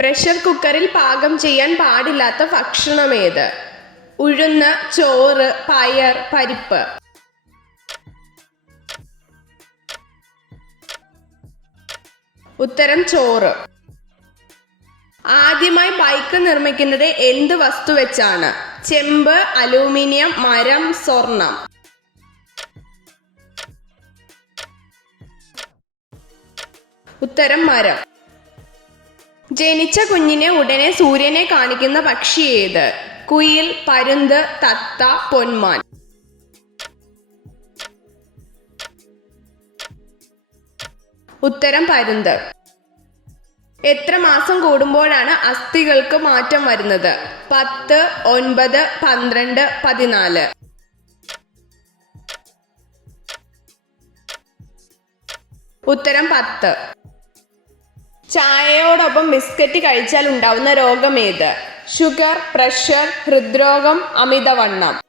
Pressure കുക്കറിൽ പാകം ചെയ്യാൻ പാടില്ലാത്ത ഭക്ഷണമേത്? ഉഴുന്ന്, ചോറ്, പയർ, പരിപ്പ്. ഉത്തരം ചോറ്. ആദ്യമായി ബൈക്ക് നിർമ്മിക്കുന്നത് എന്ത് വസ്തു വെച്ചാണ്? ചെമ്പ്, അലൂമിനിയം, മരം, സ്വർണം. ഉത്തരം മരം. ജനിച്ച കുഞ്ഞിനെ ഉടനെ സൂര്യനെ കാണിക്കുന്ന പക്ഷി ഏത്? കുയിൽ, പരുന്ത്, തത്ത, പൊന്മാൻ. ഉത്തരം പരുന്ത്. എത്ര മാസം കൂടുമ്പോഴാണ് അസ്ഥികൾക്ക് മാറ്റം വരുന്നത്? 10, 9, 12, 14. ഉത്തരം 10. ചായയോടൊപ്പം ബിസ്ക്കറ്റ് കഴിച്ചാൽ ഉണ്ടാവുന്ന രോഗം ഏത്? ഷുഗർ, പ്രഷർ, ഹൃദ്രോഗം, അമിതവണ്ണം.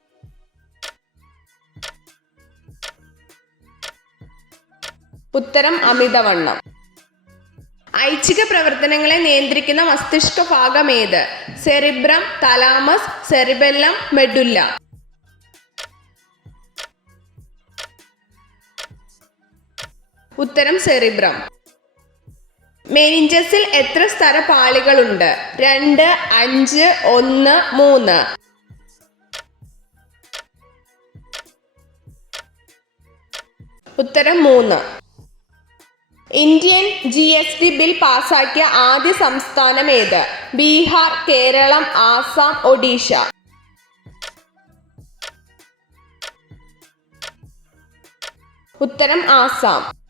ഉത്തരം അമിതവണ്ണം. ഐച്ഛിക പ്രവർത്തനങ്ങളെ നിയന്ത്രിക്കുന്ന മസ്തിഷ്ക ഭാഗം ഏത്? Cerebrum, thalamus, cerebellum, medulla. ഉത്തരം സെറിബ്രം. മെനിഞ്ചസിൽ എത്ര സ്തരപാളികളുണ്ട്? 2, 5, 1, 3. ഉത്തരം 3. ഇന്ത്യൻ GST ബിൽ പാസാക്കിയ ആദ്യ സംസ്ഥാനം ഏത്? ബീഹാർ, കേരളം, ആസാം, ഒഡീഷ. ഉത്തരം ആസാം.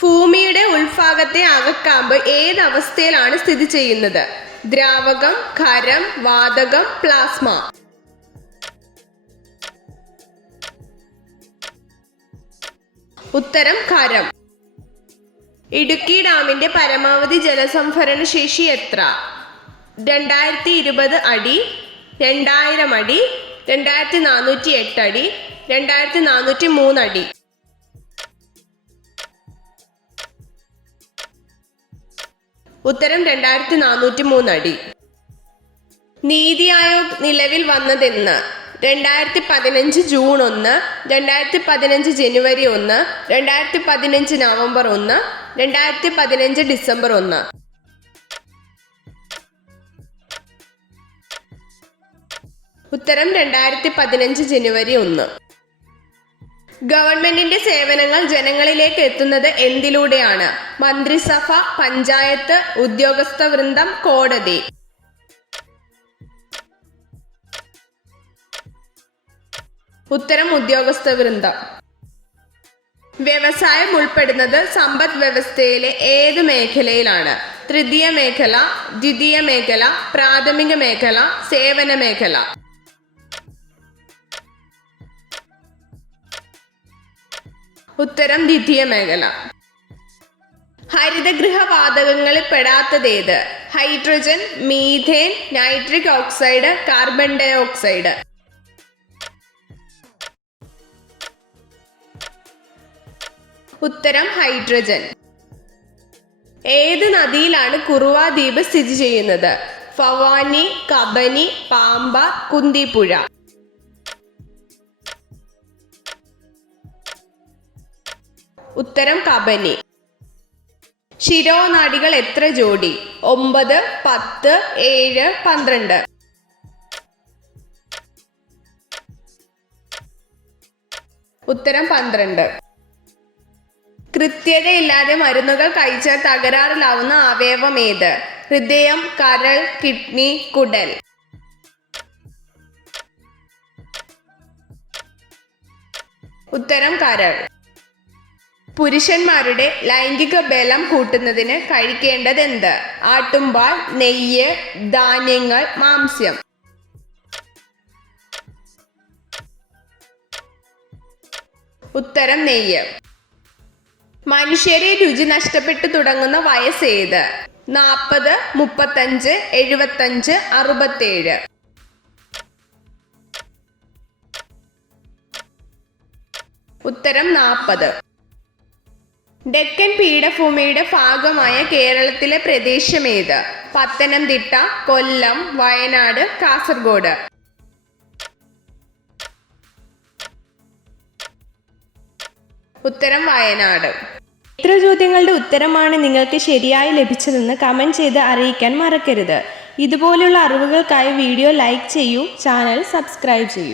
ഭൂമിയുടെ ഉൾഭാഗത്തെ അകക്കാമ്പ് ഏതവസ്ഥയിലാണ് സ്ഥിതി ചെയ്യുന്നത്? ദ്രാവകം, ഖരം, വാതകം, പ്ലാസ്മ. ഉത്തരം ഖരം. ഇടുക്കി ഡാമിന്റെ പരമാവധി ജലസംഭരണ ശേഷി എത്ര? 2020 അടി, 2000 അടി, 2408 അടി, 2403 അടി. ഉത്തരം 2403 അടി. നീതി ആയോഗ് നിലവിൽ വന്നതെന്ന്? 2015 ജൂൺ 1, 2015 ജനുവരി 1, 2015 നവംബർ 1, 2015 ഡിസംബർ 1. ഉത്തരം 2015 ജനുവരി 1. ഗവൺമെന്റിന്റെ സേവനങ്ങൾ ജനങ്ങളിലേക്ക് എത്തുന്നത് എന്തിലൂടെയാണ്? മന്ത്രിസഭ, പഞ്ചായത്ത്, ഉദ്യോഗസ്ഥ വൃന്ദം, കോടതി. ഉത്തരം ഉദ്യോഗസ്ഥ വൃന്ദം. വ്യവസായം ഉൾപ്പെടുന്നത് സമ്പദ് വ്യവസ്ഥയിലെ ഏത് മേഖലയിലാണ്? തൃതീയ മേഖല, ദ്വിതീയ മേഖല, പ്രാഥമിക മേഖല, സേവന മേഖല. ഉത്തരം ദ്വിതീയ മേഖല. ഹരിതഗൃഹ വാതകങ്ങളിൽ പെടാത്തതേത്? Hydrogen, methane, nitric oxide, carbon dioxide. ഉത്തരം ഹൈഡ്രജൻ. ഏത് നദിയിലാണ് കുറുവ ദ്വീപ് സ്ഥിതി ചെയ്യുന്നത്? ഭവാനി, കബനി, പാമ്പ, കുന്തിപ്പുഴ. ഉത്തരം കബനി. ശിരോനാഡികൾ എത്ര ജോഡി? 9, 10, 7, 12. ഉത്തരം 12. കൃത്യതയില്ലാതെ മരുന്നുകൾ കഴിച്ചാൽ തകരാറിലാവുന്ന അവയവം ഏത്? ഹൃദയം, കരൾ, കിഡ്നി, കുടൽ. ഉത്തരം കരൾ. പുരുഷന്മാരുടെ ലൈംഗിക ബലം കൂട്ടുന്നതിന് കഴിക്കേണ്ടത് എന്ത്? ആട്ടുംപാൽ, നെയ്യ്, ധാന്യങ്ങൾ, മാംസ്യം. ഉത്തരം നെയ്യ്. മനുഷ്യരെ രുചി നഷ്ടപ്പെട്ടു തുടങ്ങുന്ന വയസ്സ് ഏത്? 40, 35, 75, 67. ഉത്തരം 40. ഡെക്കൻ പീഠഭൂമിയുടെ ഭാഗമായ കേരളത്തിലെ പ്രദേശമേത്? പത്തനംതിട്ട, കൊല്ലം, വയനാട്, കാസർഗോഡ്. ഉത്തരം വയനാട്. എത്ര ചോദ്യങ്ങളുടെ ഉത്തരമാണ് നിങ്ങൾക്ക് ശരിയായി ലഭിച്ചതെന്ന് കമൻറ്റ് ചെയ്ത് അറിയിക്കാൻ മറക്കരുത്. ഇതുപോലുള്ള അറിവുകൾക്കായി വീഡിയോ ലൈക്ക് ചെയ്യൂ, ചാനൽ സബ്സ്ക്രൈബ് ചെയ്യൂ.